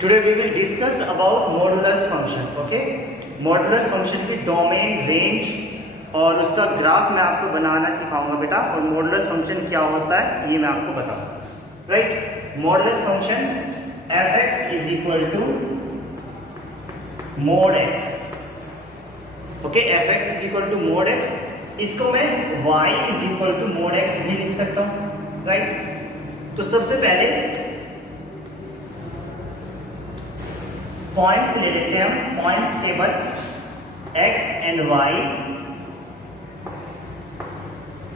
Today we will discuss about modulus function. Okay, modulus function की domain, range और उसका graph मैं आपको बनाना सिखाऊंगा बेटा। और मॉडुलस फंक्शन क्या होता है ये मैं आपको बताऊंगा। Right, modulus function f(x) is equal to mod x। Okay, f(x) is equal to mod x। इसको मैं y is equal to mod x भी लिख सकता हूँ। राइट, तो सबसे पहले पॉइंट्स ले लेते हैं हम। Points table x and y।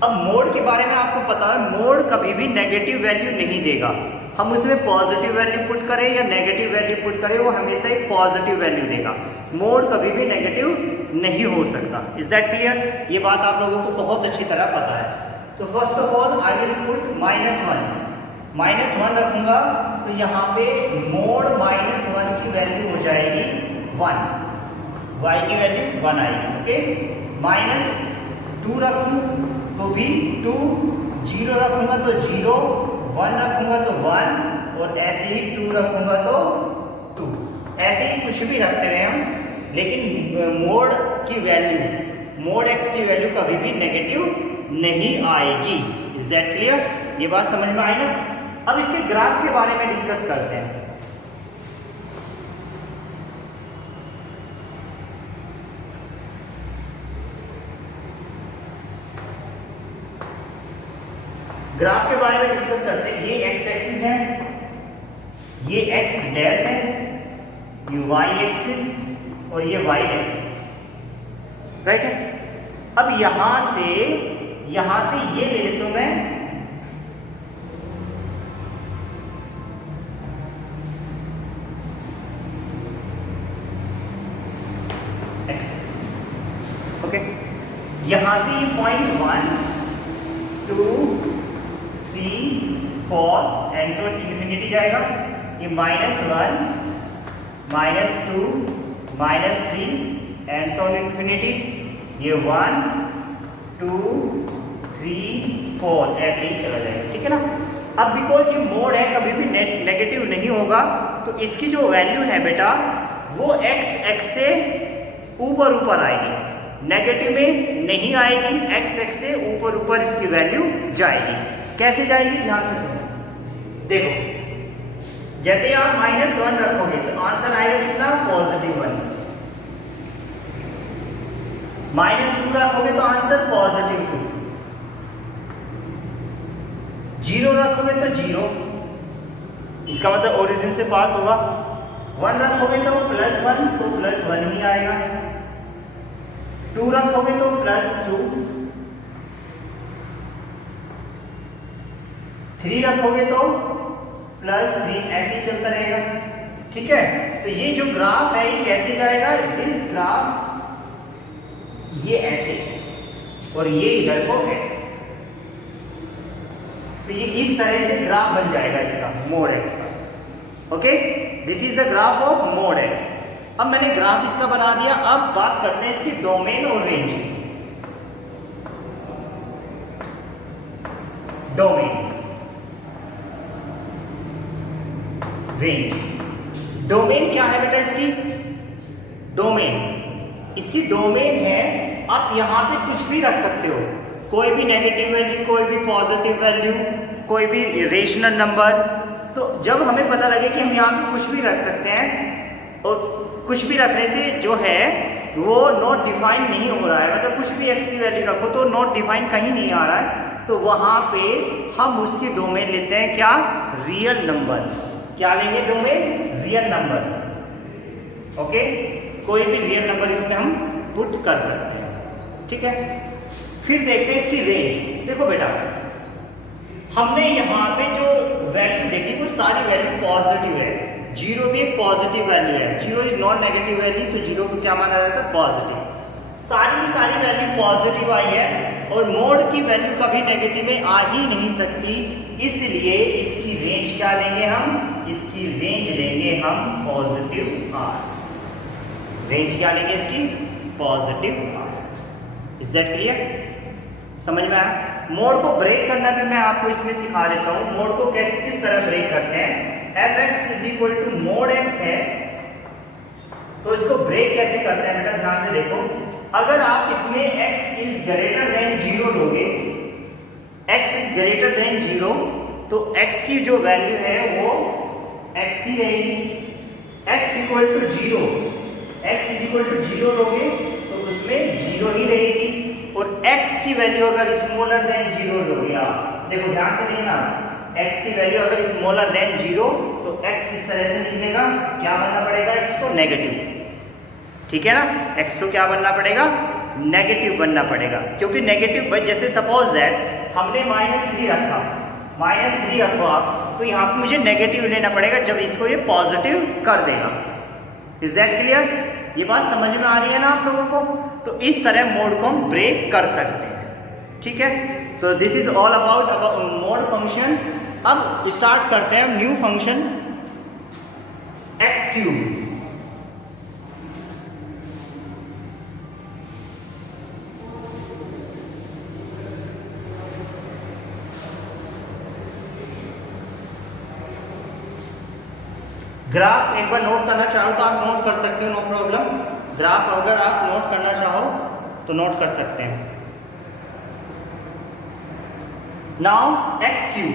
अब मोड के बारे में आपको पता है, मोड कभी भी नेगेटिव वैल्यू नहीं देगा। हम उसमें पॉजिटिव वैल्यू पुट करें या नेगेटिव वैल्यू पुट करें, वो हमेशा एक पॉजिटिव वैल्यू देगा। मोड कभी भी नेगेटिव नहीं हो सकता। Is that clear? ये बात आप लोगों को बहुत अच्छी तरह पता है। तो first of all I will put -1 रखूंगा, तो यहाँ पे मोड -1 की वैल्यू हो जाएगी 1, y की वैल्यू 1 आएगी। ओके, -2 रखूँ तो भी 2, 0 रखूंगा तो 0, 1 रखूंगा तो 1, और ऐसे ही 2 रखूंगा तो 2। ऐसे ही कुछ भी रखते रहे हम, लेकिन मोड की वैल्यू, मोड x की वैल्यू कभी भी नेगेटिव नहीं आएगी। Is that clear? ये बात समझ में आई ना? अब इसके ग्राफ के बारे में डिस्कस करते हैं। ग्राफ के बारे में डिस्कस करते हैं। ये x एक्सिस है, ये x डैश है, ये y एक्सिस और ये y एक्सिस। राइट है। अब यहां से ये ले लेता हूं मैं x एक्सिस। ओके, यहां से ये पॉइंट 1, 2, 3, 4 एंड सो इन्फिनिटी जाएगा। ये -1, -2, -3 एंड सो इन्फिनिटी। ये 1, 2, 3, 4 ऐसे ही चला जाएगा। ठीक है ना? अब बिकॉज ये मोड है, कभी भी नेगेटिव नहीं होगा, तो इसकी जो वैल्यू है बेटा वो x से ऊपर आएगी, नेगेटिव में नहीं आएगी। x से ऊपर इसकी वैल्यू जाएगी। कैसे जाएगी ध्यान से सुनो। देखो, जैसे आप -1 रखोगे तो आंसर आएगा कितना? +1। -2 रखोगे तो आंसर +2। 0 रखोगे तो 0, इसका मतलब ओरिजिन से पास होगा। 1 रखोगे तो +1, तो +1 ही आएगा। 2 रखोगे तो +2, 3 रखोगे तो +3, ऐसे ही चलता रहेगा। ठीक है, तो ये जो ग्राफ है ये कैसे जाएगा? दिस ग्राफ ये ऐसे और ये इधर को ऐसे, तो ये इस तरह से ग्राफ बन जाएगा इसका, मोड x का। Okay, this is the graph of mode x। अब मैंने ग्राफ इसका बना दिया। अब बात करते हैं इसकी डोमेन और रेंज की। Domain, range. डोमेन क्या है बेटा इसकी? इसकी डोमेन है, आप यहां पे कुछ भी रख सकते हो, कोई भी नेगेटिव वैल्यू, कोई भी पॉजिटिव वैल्यू, कोई भी रेशनल नंबर। तो जब हमें पता लगे कि हम यहाँ पे कुछ भी रख सकते हैं, और कुछ भी रखने से जो है वो नॉट डिफाइन नहीं हो रहा है, मतलब कुछ भी x की वैल्यू रखो तो नॉट डिफाइन कहीं नहीं आ रहा है, तो वहां पे हम उसकी डोमेन लेते हैं क्या? Real number. क्या लेंगे डोमेन? Real number. ओके, कोई भी रियल नंबर इसमें हम पुट कर सकते हैं। ठीक है, फिर देखते हैं इसकी रेंज। देखो बेटा, हमने यहाँ पे जो वैल्यू देखी वो सारी वैल्यू पॉजिटिव है। 0 भी एक पॉजिटिव वैल्यू है। 0 इज नॉट नेगेटिव वैल्यू, तो 0 को क्या माना जाता है? पॉजिटिव। सारी वैल्यू पॉजिटिव आई है, और मोड की वैल्यू कभी नेगेटिव में आ ही नहीं सकती, इसलिए इसकी रेंज क्या लेंगे हम? इसकी रेंज लेंगे हम +r। रेंज क्या लेंगे इसकी? +r। Is that clear? समझ में आया? मोड को ब्रेक करना भी मैं आपको इसमें सिखा देता हूँ। मोड को किस तरह ब्रेक करते हैं। F X is equal to mod X है, तो इसको ब्रेक कैसे करते हैं बेटा, ध्यान से देखो। अगर आप इसमें x इज ग्रेटर देन 0 लोगे, x इज ग्रेटर देन 0, तो x की जो वैल्यू है वो x ही रहेगी। x equal to 0, x is equal to 0 लोगे तो उसमें 0 ही रहेगी। और x की वैल्यू अगर स्मॉलर देन 0 लोगे, आप देखो ध्यान से देखना, x की वैल्यू अगर स्मॉलर देन 0 तो x किस तरह से निकलेगा, क्या बनना पड़ेगा, x को नेगेटिव, ठीक है ना, x को क्या बनना पड़ेगा, नेगेटिव बनना पड़ेगा। क्योंकि नेगेटिव, जैसे सपोज दैट हमने -3 रखा, -3 रखो आप, तो यहाँ पे मुझे नेगेटिव लेना पड़ेगा जब इसको ये पॉजिटिव कर देगा। Is that clear? ये बात समझ में आ रही है ना आप लोगों को? तो इस तरह मोड को हम ब्रेक कर सकते हैं, ठीक है। तो this is all about mode function. अब स्टार्ट करते हैं new function X cube. Graph एक बार नोट करना चाहो तो आप नोट कर सकते हो, नो प्रॉब्लम। ग्राफ अगर आप नोट करना चाहो तो नोट कर सकते हैं। Now X cube,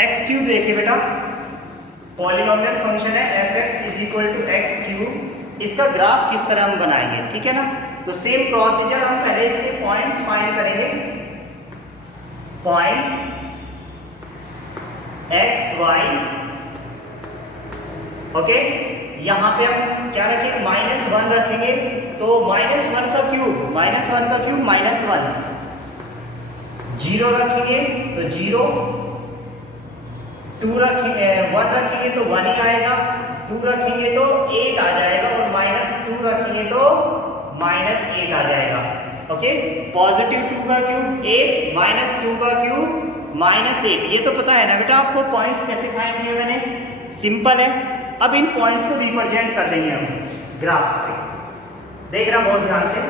X cube देखिए बेटा, पॉलिनोमियल फंक्शन है F X is equal to X cube. इसका ग्राफ किस तरह हम बनाएंगे, ठीक है ना। तो सेम प्रोसीजर, हम पहले इसके पॉइंट्स फाइंड करेंगे, पॉइंट्स एक्स वाई, ओके। यहां पे हम क्या रखेंगे, -1 रखेंगे, तो -1 का क्यूब, -1 का क्यूब -1, 0 रखेंगे तो 0, 2 रखेंगे, 1 रखेंगे तो 1 ही आएगा, 2 रखेंगे तो 8 आ जाएगा, और -2 रखेंगे तो -8 आ जाएगा, ओके। पॉजिटिव 2 का क्यूब 8, -2 का क्यूब -8। ये तो पता है ना बेटा आपको, पॉइंट्स कैसे फाइंड किए मैंने, सिंपल है। अब इन पॉइंट्स को रिप्रेजेंट कर देंगे हम ग्राफ पे, देख रहा बहुत ध्यान से।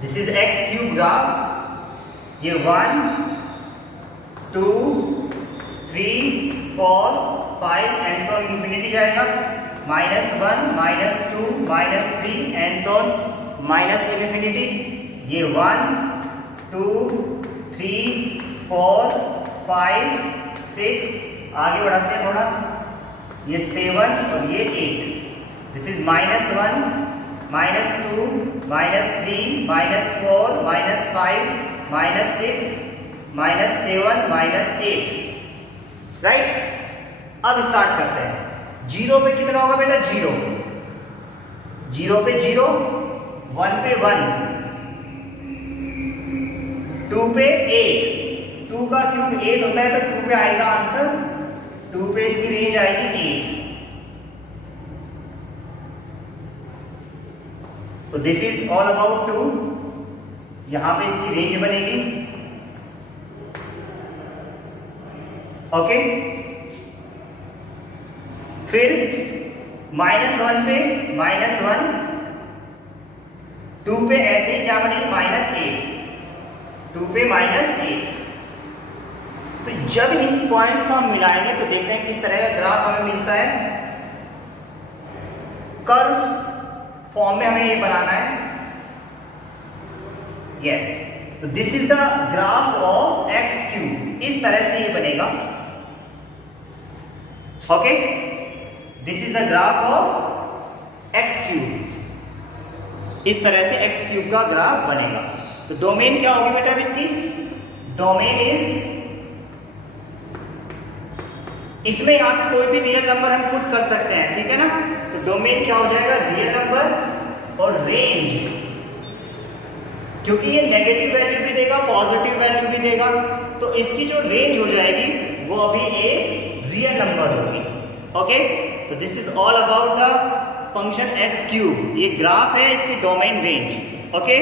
This is x cube graph. ये 1 2 3 4 5 एंड सो इंफिनिटी जाएगा, -1 -2 -3 एंड सो माइनस इंफिनिटी। ये 1 2 3 4 5 6, आगे बढ़ाते हैं थोड़ा, ये 7 और ये 8। This is -1 -2 -3 -4 -5 -6 -7 -8, right. अब स्टार्ट करते हैं। 0 पे कितना होगा बेटा, 0, 0 पे 0, 1 पे 1, 2 पे 8, 2 का क्यूब 8 होता है, तो 2 पे आएगा आंसर, 2 पे इसकी रेंज आएगी 8। तो दिस इज ऑल अबाउट 2, यहां पे इसकी रेंज बनेगी, ओके। फिर -1 पे -1, 2 पे ऐसे ही क्या बनेगी, -8, 2 पे -8। तो जब इन पॉइंट्स को हम मिलाएंगे तो देखते हैं किस तरह का ग्राफ हमें मिलता है। कर्व्स फॉर्म में हमें ये बनाना है, यस। तो this is the graph of x cube, इस तरह से ये बनेगा, okay. This is the graph of x cube, इस तरह से एक्स क्यूब का ग्राफ बनेगा। तो डोमेन क्या होगी बेटा इसकी, डोमेन इज, इसमें यहाँ पे कोई भी रियल नंबर हम पुट कर सकते हैं, ठीक है ना। तो डोमेन क्या हो जाएगा, रियल नंबर और रेंज, क्योंकि ये नेगेटिव वैल्यू भी देगा, पॉजिटिव वैल्यू भी देगा, तो इसकी जो रेंज हो जाएगी वो अभी एक रियल नंबर होगी, ओके। तो this is all about the function X cube. ये ग्राफ है, इसकी domain range, okay.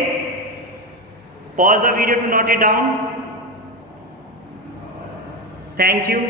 Pause the video to note it down. Thank you.